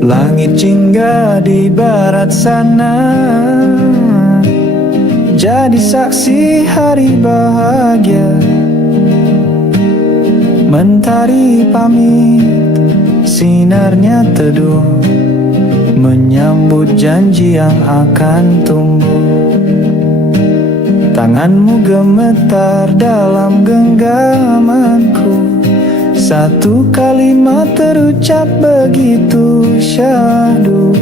Langit jingga di barat sana, jadi saksi hari bahagia. Mentari pamit, sinarnya teduh, menyambut janji yang akan tumbuh. Tanganmu gemetar dalam genggamanku, satu kalimat terucap begitu syahdu.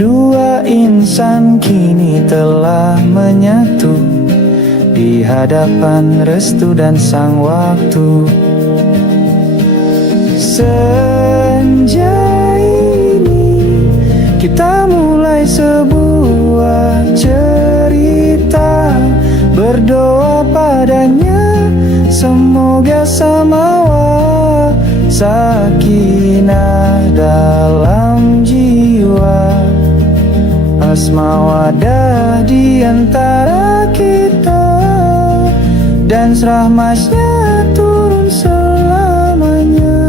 Dua insan kini telah menyatu di hadapan restu dan sang waktu. Senja ini kita mulai sebuah cerita, berdoa padanya semoga samawa sakinah dalam jiwa, asmawadah di antara kita, dan rahmatnya turun selamanya.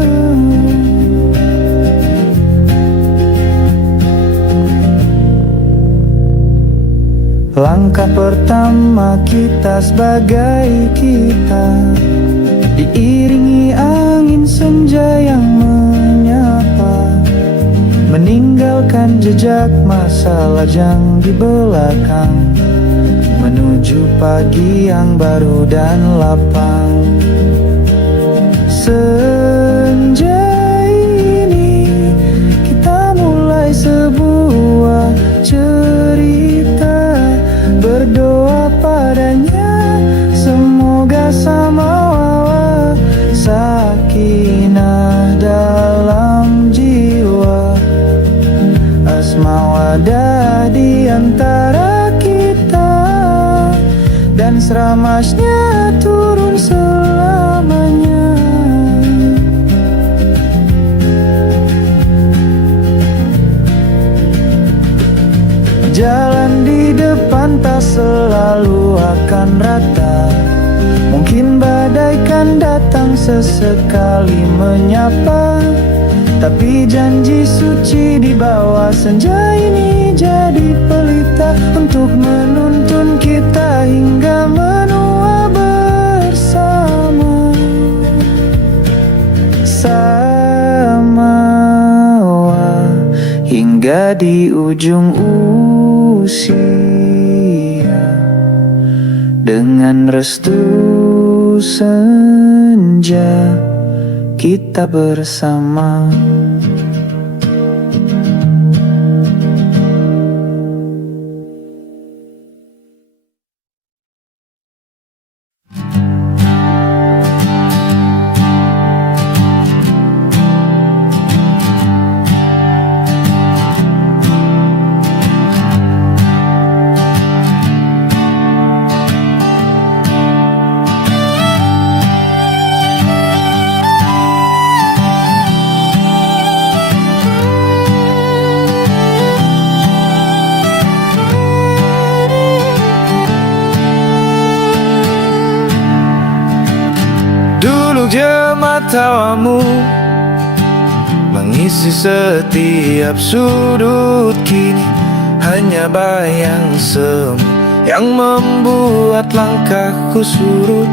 Langkah pertama kita sebagai kita, diiringi angin senja yang menyapa, meninggalkan jejak masa lajang di belakang, menuju pagi yang baru dan lapang. Senja ini kita mulai sebuah cerita, berdoa padanya semoga samawa sakinah dalam jiwa, asmawadah di antara kita, dan rahmatnya turun selamanya. Jalan di depan tak selalu akan rata, mungkin badai kan datang sesekali menyapa, tapi janji suci di bawah senja ini jadi pelita untuk menuntun kita hingga menua bersama. Samawa hingga di ujung usia, dengan restu senja kita bersama. Jemaat tawamu mengisi setiap sudut, kini hanya bayang semu yang membuat langkahku surut.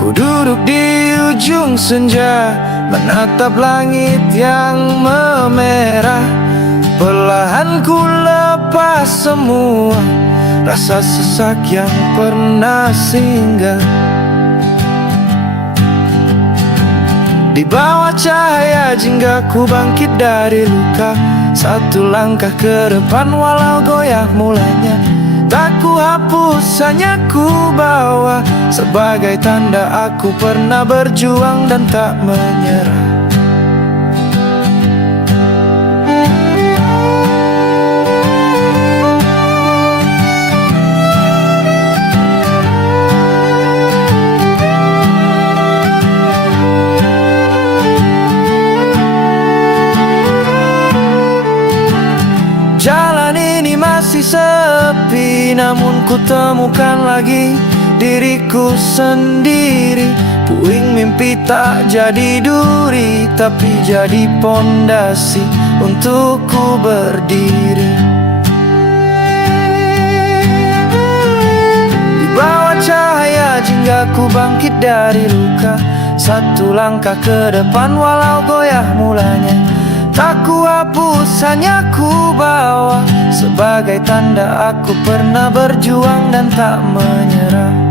Ku duduk di ujung senja, menatap langit yang memerah. Perlahan ku lepas semua rasa sesak yang pernah singgah. Di bawah cahaya jingga ku bangkit dari luka, satu langkah ke depan walau goyah mulanya. Tak ku hapus, hanya ku bawa sebagai tanda aku pernah berjuang dan tak menyerah. Jalan ini masih sepi, namun ku temukan lagi diriku sendiri. Puing mimpi Mimpi tak jadi duri, tapi jadi pondasi untukku berdiri. Di bawah cahaya jingga ku bangkit dari luka, satu langkah ke depan walau goyah mulanya. Tak ku hapus, hanya ku bawa sebagai tanda aku pernah berjuang dan tak menyerah.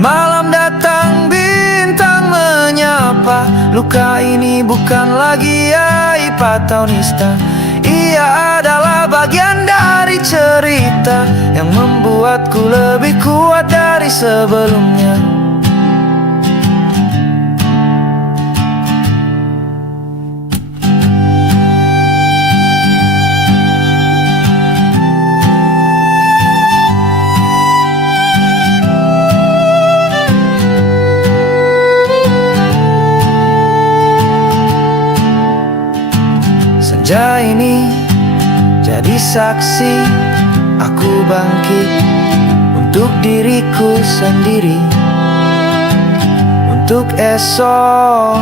Malam datang, bintang menyapa. Luka ini bukan lagi aib atau nista. Ia adalah bagian dari cerita yang membuatku lebih kuat dari sebelumnya. Senja ini jadi saksi, aku bangkit untuk diriku sendiri, untuk esok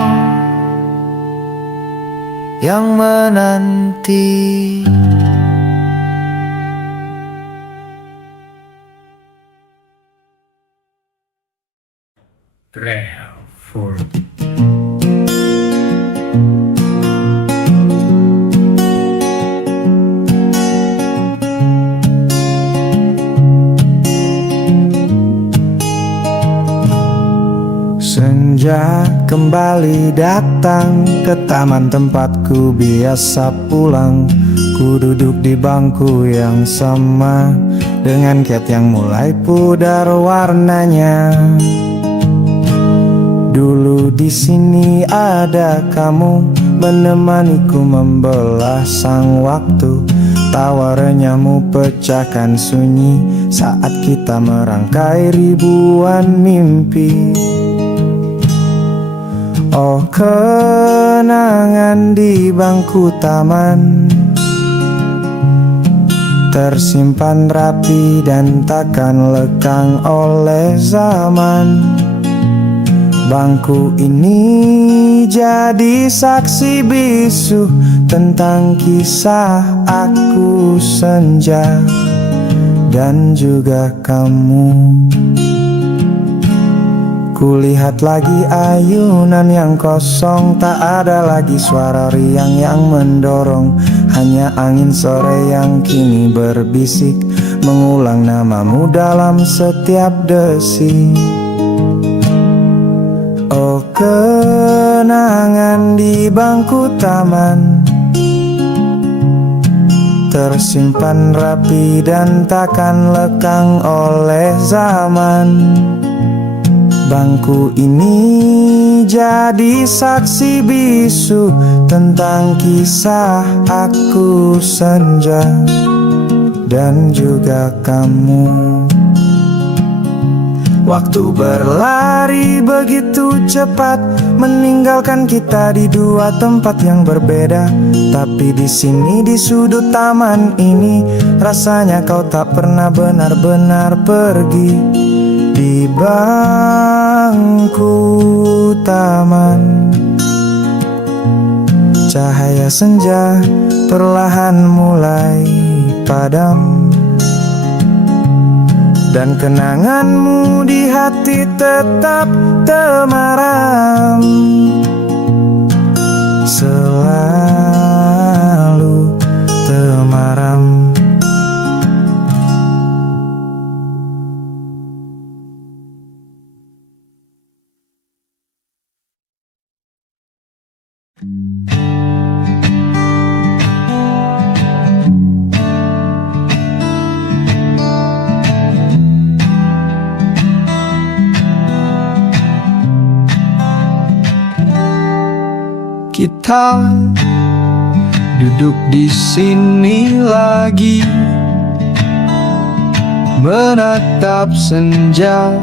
yang menanti. Senja kembali datang ke taman tempatku biasa pulang. Ku duduk di bangku yang sama dengan cat yang mulai pudar warnanya. Dulu di sini ada kamu menemaniku membelah sang waktu. Tawa renyahmu pecahkan sunyi saat kita merangkai ribuan mimpi. Oh, kenangan di bangku taman tersimpan rapi dan takkan lekang oleh zaman. Bangku ini jadi saksi bisu tentang kisah aku senja dan juga kamu. Kulihat lagi ayunan yang kosong, tak ada lagi suara riang yang mendorong. Hanya angin sore yang kini berbisik, mengulang namamu dalam setiap desik. Oh, kenangan di bangku taman tersimpan rapi dan takkan lekang oleh zaman. Bangku ini jadi saksi bisu tentang kisah aku senja dan juga kamu. Waktu berlari begitu cepat, meninggalkan kita di dua tempat yang berbeda. Tapi di sini di sudut taman ini, rasanya kau tak pernah benar-benar pergi. Di bangku taman, cahaya senja perlahan mulai padam, dan kenanganmu di hati tetap temaram. Selalu temaram. Kita duduk di sini lagi, menatap senja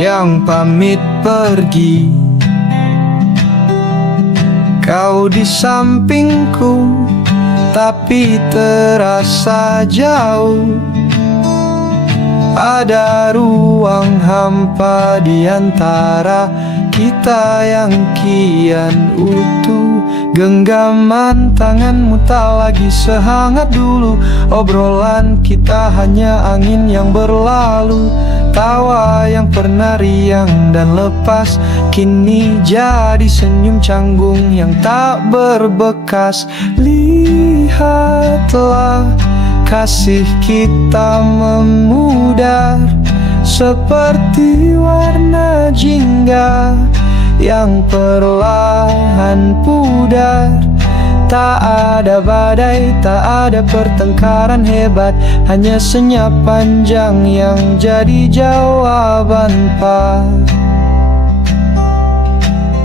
yang pamit pergi. Kau di sampingku, tapi terasa jauh. Ada ruang hampa di antara kita yang kian utuh. Genggaman tanganmu tak lagi sehangat dulu. Obrolan kita hanya angin yang berlalu. Tawa yang pernah riang dan lepas kini jadi senyum canggung yang tak berbekas. Lihatlah, kasih kita memudar seperti warna jingga yang perlahan pudar. Tak ada badai, tak ada pertengkaran hebat, hanya senyap panjang yang jadi jawaban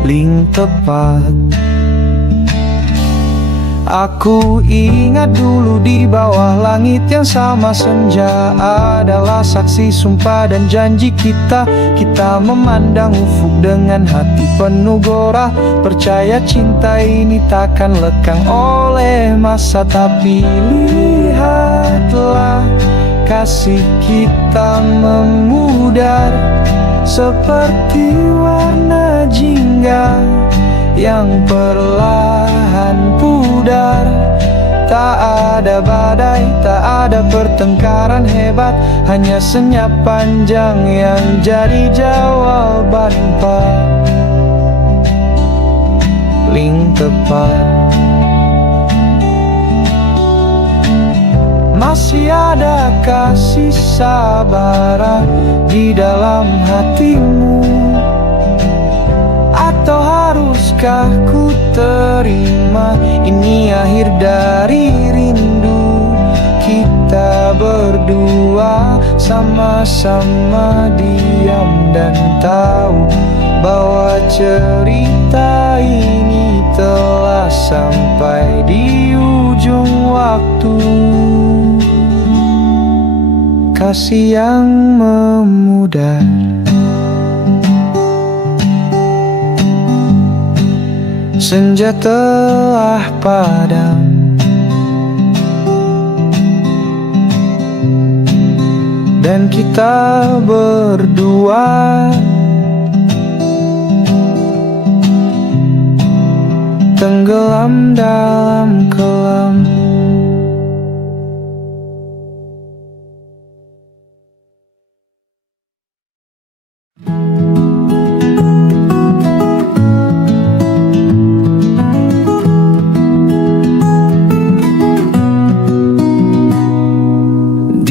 paling tepat. Aku ingat dulu di bawah langit yang sama senja adalah saksi sumpah dan janji kita. Kita memandang ufuk dengan hati penuh gorah, percaya cinta ini takkan lekang oleh masa. Tapi lihatlah, kasih kita memudar seperti warna jingga yang perlahan pudar. Tak ada badai, tak ada pertengkaran hebat, hanya senyap panjang yang jadi jawaban paling tepat. Masih adakah sisa bara di dalam hatimu? Atau haruskah ku terima ini akhir dari rindu? Kita berdua sama-sama diam dan tahu bahwa cerita ini telah sampai di ujung waktu. Kasih yang memudar, senja telah padam, dan kita berdua tenggelam dalam kelam.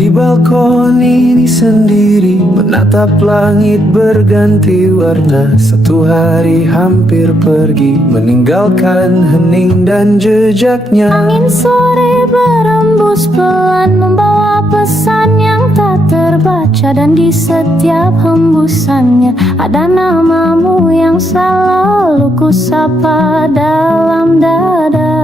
Balkon ini sendiri menatap langit berganti warna. Satu hari hampir pergi meninggalkan hening dan jejaknya. Angin sore berembus pelan membawa pesan yang tak terbaca, dan di setiap hembusannya ada namamu yang selalu kusapa dalam dada.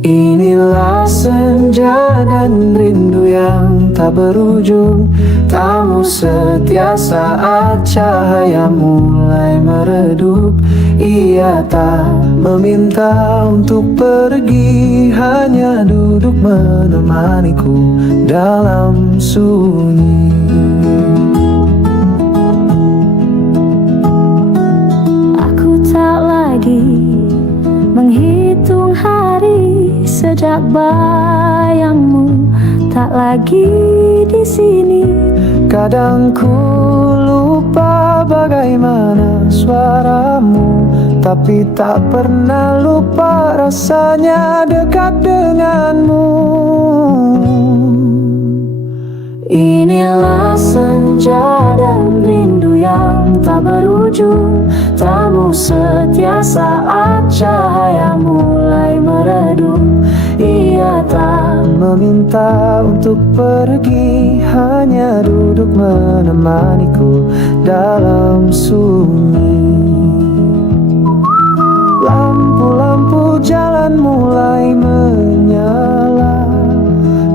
Inilah senja dan rindu yang tak berujung, tamu setia saat cahaya mulai meredup. Ia tak meminta untuk pergi, hanya duduk menemaniku dalam sunyi. Aku tak lagi menghitung hari sejak bayangmu tak lagi di sini. Kadang ku lupa bagaimana suaramu, tapi tak pernah lupa rasanya dekat denganmu. Inilah senja dan rindu yang tak berujung, tamu setia saat cahaya mulai meredup. Ia tak meminta untuk pergi, hanya duduk menemaniku dalam sunyi. Lampu-lampu jalan mulai menyala,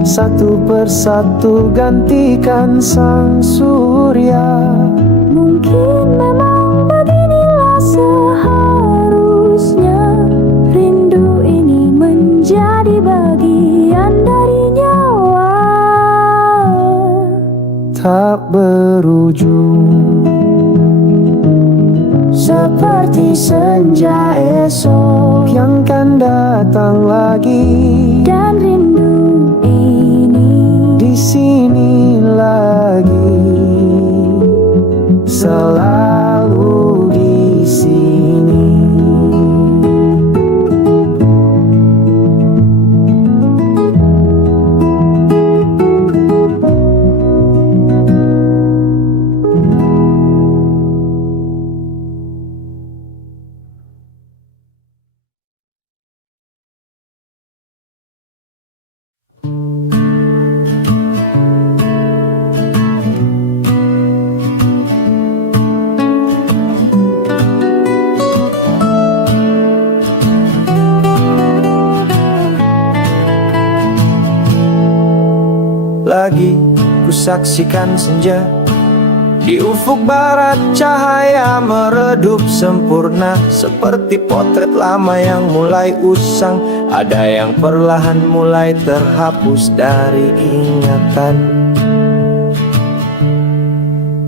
satu persatu gantikan sang surya. Mungkin memang beginilah seharusnya, rindu ini menjadi bagian dari nyawa. berujung seperti senja esok yang kan datang lagi, dan rindu ini di sini lagi, selalu di sini. Lagi ku saksikan senja di ufuk barat, cahaya meredup sempurna seperti potret lama yang mulai usang. Ada yang perlahan mulai terhapus dari ingatan.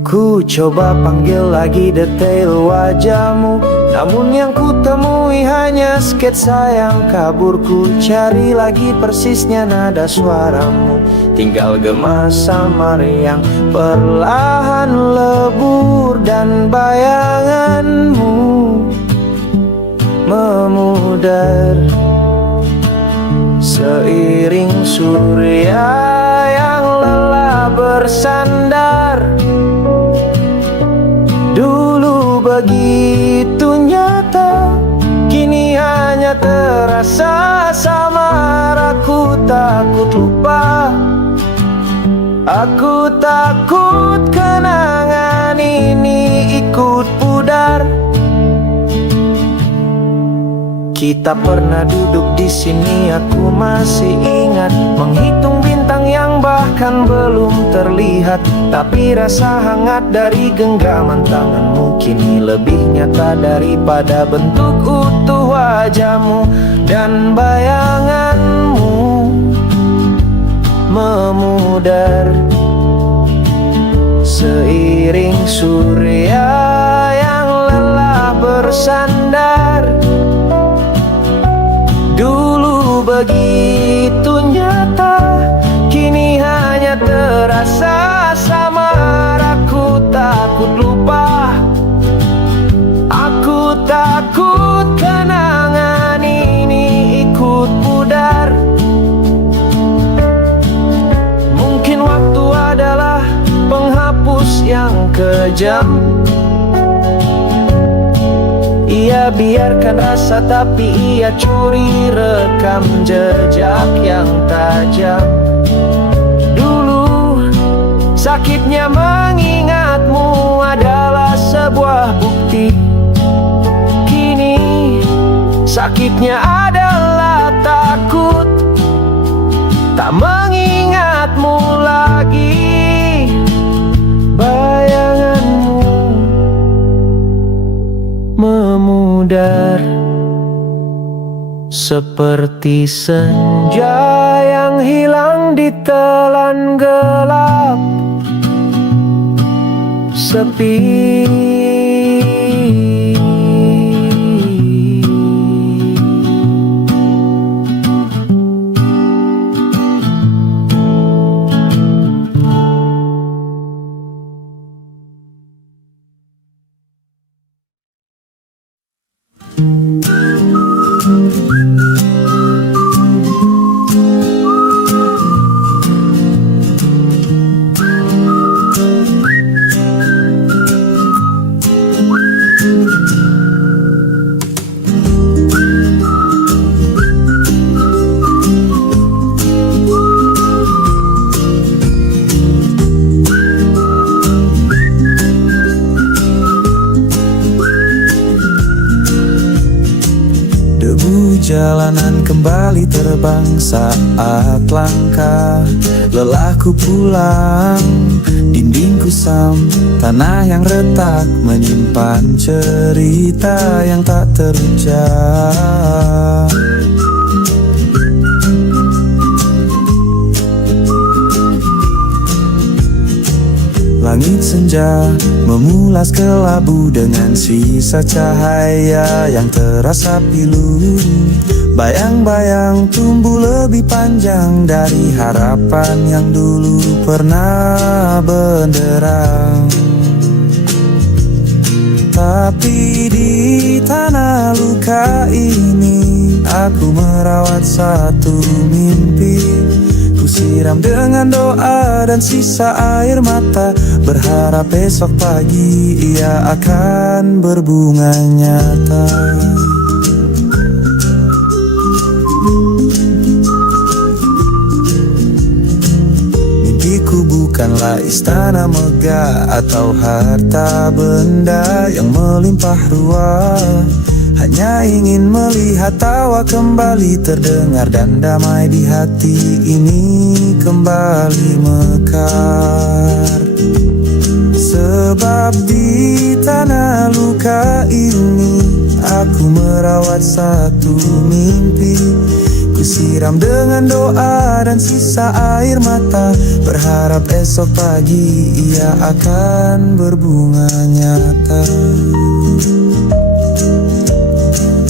Ku coba panggil lagi detail wajahmu, namun yang ku temui hanya sketsa yang kabur. Ku cari lagi persisnya nada suaramu, tinggal gema samar yang perlahan lebur. Dan bayanganmu memudar seiring surya yang lelah bersandar. Dulu begitu nyata, kini hanya terasa samar. Aku takut lupa, aku takut kenangan ini ikut pudar. Kita pernah duduk di sini, aku masih ingat, menghitung bintang yang bahkan belum terlihat. Tapi rasa hangat dari genggaman tanganmu kini lebih nyata daripada bentuk utuh wajahmu. Dan bayanganmu memudar seiring surya yang lelah bersandar. Dulu begitu nyata, kini hanya terasa samar. Aku takut lupa, aku takut kenangan ini ikut pudar. Mungkin waktu adalah penghapus yang kejam. Ia biarkan rasa tapi ia curi rekam jejak yang tajam. Dulu sakitnya mengingatmu adalah sebuah bukti. Kini sakitnya adalah takut tak mengingatmu lagi. Bayanganmu memudar seperti senja yang hilang di telan gelap. Sepi jalanan kembali terbang saat langkah lelahku pulang. Dinding kusam, tanah yang retak menyimpan cerita yang tak terucap. Langit senja memulas kelabu dengan sisa cahaya yang terasa pilu. Bayang-bayang tumbuh lebih panjang dari harapan yang dulu pernah benderang. Tapi di tanah luka ini aku merawat satu mimpi. Ku siram dengan doa dan sisa air mata, berharap besok pagi ia akan berbunga nyata. Mimpiku bukanlah istana megah atau harta benda yang melimpah ruah. Hanya ingin melihat tawa kembali terdengar dan damai di hati ini kembali mekar. Sebab di tanah luka ini aku merawat satu mimpi. Ku siram dengan doa dan sisa air mata, berharap esok pagi ia akan berbunga nyata.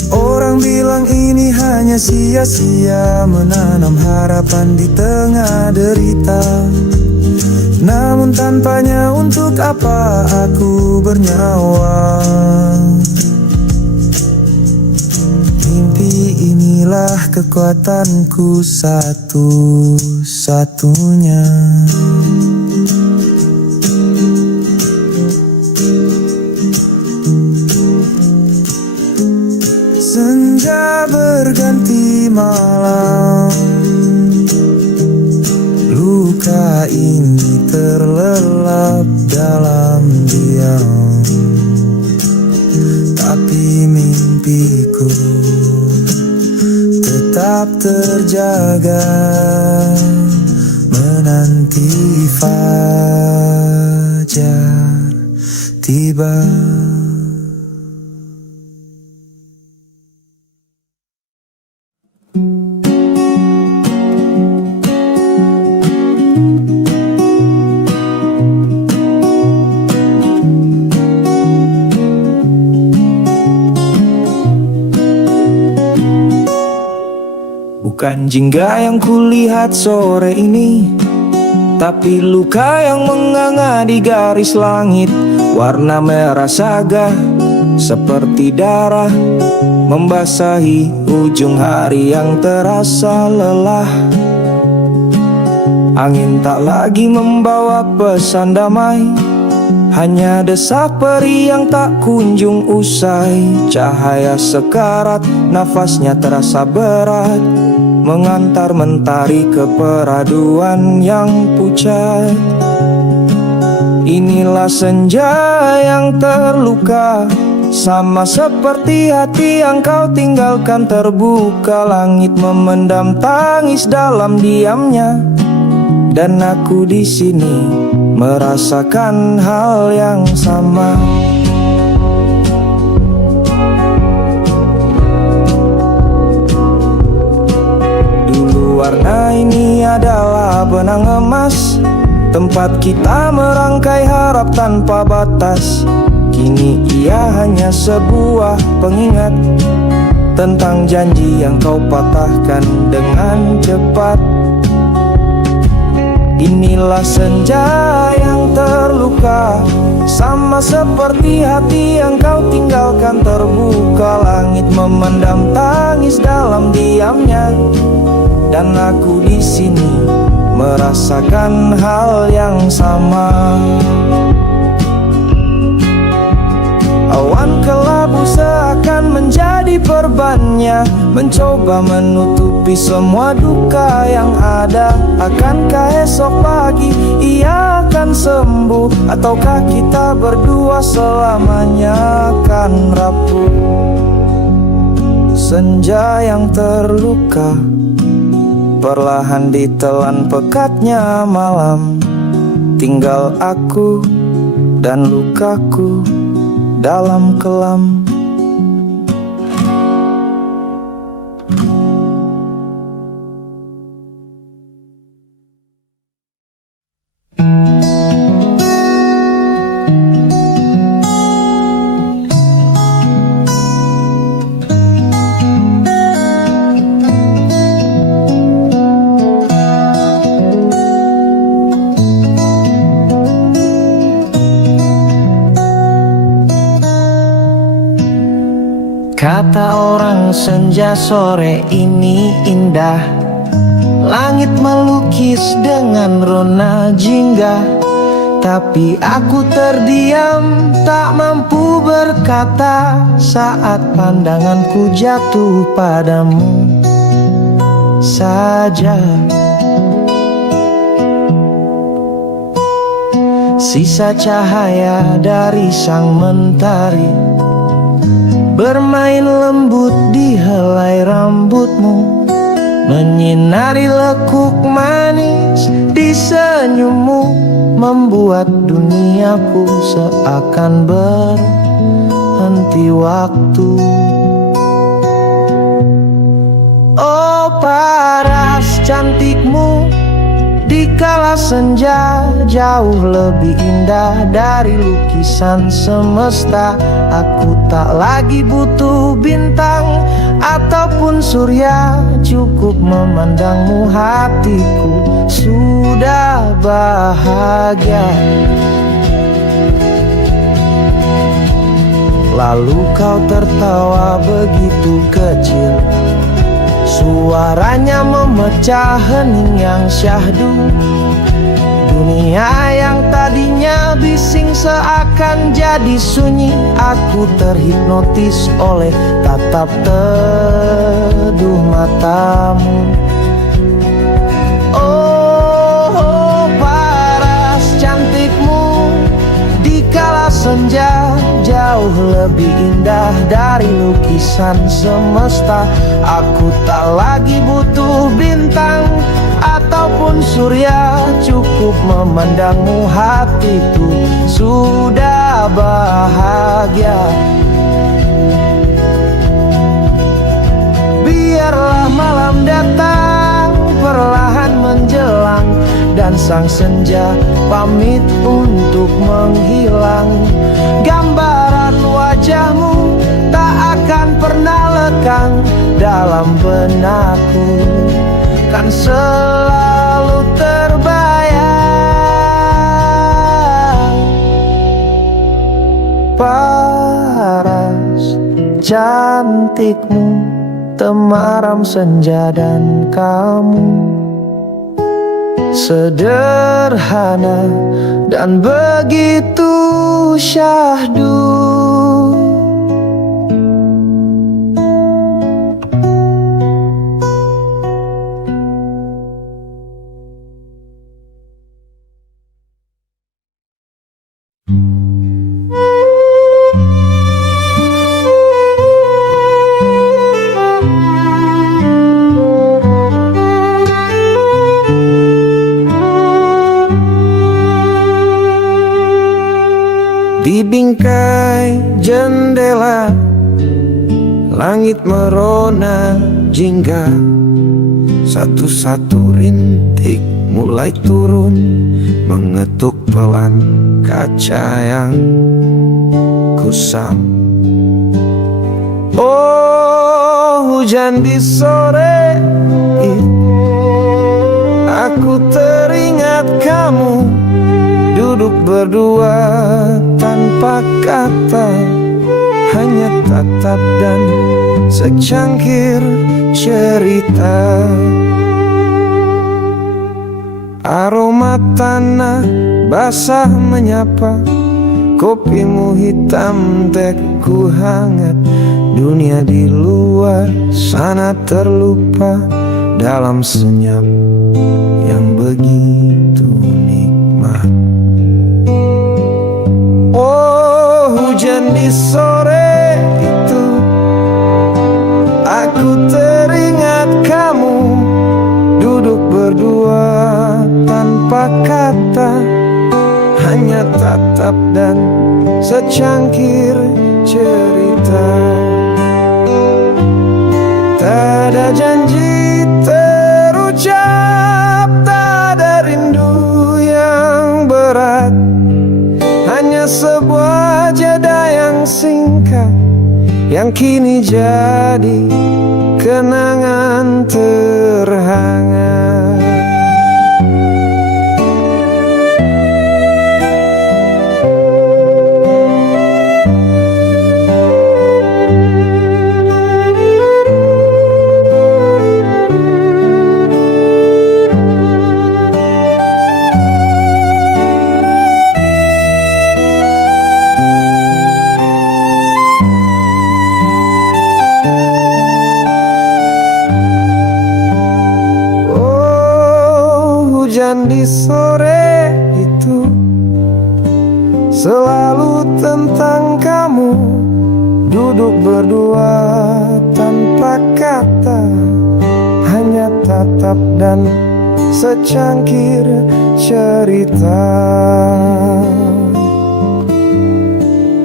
Orang bilang ini hanya sia-sia menanam harapan di tengah derita. Namun tanpanya untuk apa aku bernyawa? Mimpi inilah kekuatanku satu-satunya. Senja berganti malam, luka ini terlelap dalam diam. Tapi mimpiku tetap terjaga, menanti fajar tiba. Bukan jingga yang kulihat sore ini, tapi luka yang menganga di garis langit. Warna merah saga seperti darah membasahi ujung hari yang terasa lelah. Angin tak lagi membawa pesan damai, hanya desak perih yang tak kunjung usai. Cahaya sekarat, nafasnya terasa berat, mengantar mentari ke peraduan yang pucat. Inilah senja yang terluka, sama seperti hati yang kau tinggalkan terbuka. Langit memendam tangis dalam diamnya, dan aku di sini merasakan hal yang sama. Dulu warna ini adalah benang emas, tempat kita merangkai harap tanpa batas. Kini ia hanya sebuah pengingat tentang janji yang kau patahkan dengan cepat. Inilah senja yang terluka, sama seperti hati yang kau tinggalkan terbuka. Langit memendam tangis dalam diamnya, dan aku di sini merasakan hal yang sama. Awan kelabu seakan menjadi perbannya, mencoba menutupi semua duka yang ada. Akankah esok pagi ia akan sembuh, ataukah kita berdua selamanya akan rapuh? Senja yang terluka perlahan ditelan pekatnya malam. Tinggal aku dan lukaku dalam kelam. Kata orang senja sore ini indah, langit melukis dengan rona jingga. Tapi aku terdiam, tak mampu berkata saat pandanganku jatuh padamu saja. Sisa cahaya dari sang mentari bermain lembut di helai rambutmu, menyinari lekuk manis di senyummu, membuat duniaku seakan berhenti waktu. Oh paras cantikmu, di kala senja jauh lebih indah dari lukisan semesta. Aku tak lagi butuh bintang ataupun surya, cukup memandangmu hatiku sudah bahagia. Lalu kau tertawa begitu kecil, suaranya memecah hening yang syahdu. Dunia yang tadinya bising seakan jadi sunyi. Aku terhipnotis oleh tatap teduh matamu. Oh paras cantikmu, di kala senja jauh lebih indah dari lukisan semesta. Aku tak lagi butuh bintang ataupun surya, cukup memandangmu hatiku sudah bahagia. Biarlah malam datang perlahan menjelang, dan sang senja pamit untuk menghilang. Gambaran wajahmu tak akan pernah lekang dalam benakku, kan selalu terbayang. Paras cantikmu, temaram senja dan kamu, sederhana dan begitu syahdu. Di bingkai jendela, langit merona jingga. Satu-satu rintik mulai turun, mengetuk pelan kaca yang kusam. Oh hujan di sore itu, aku teringat kamu duduk berdua tanpa kata, hanya tatap dan secangkir cerita. Aroma tanah basah menyapa, kopimu hitam, tehku hangat. Dunia di luar sana terlupa dalam senyap yang begitu nikmat. Oh hujan di sore itu, aku teringat kamu duduk berdua tanpa kata, hanya tatap dan secangkir cerita. Tak ada janji terucap, tak ada rindu yang berat, hanya sebuah jeda yang singkat yang kini jadi kenangan terhangat. Dan di sore itu selalu tentang kamu, duduk berdua tanpa kata, hanya tatap dan secangkir cerita.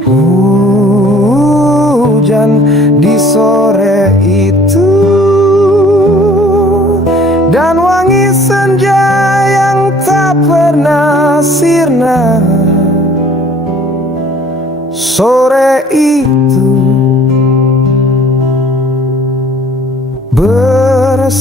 Hujan di sore itu dan wangi senja yang tak pernah sirna. Sore itu bersama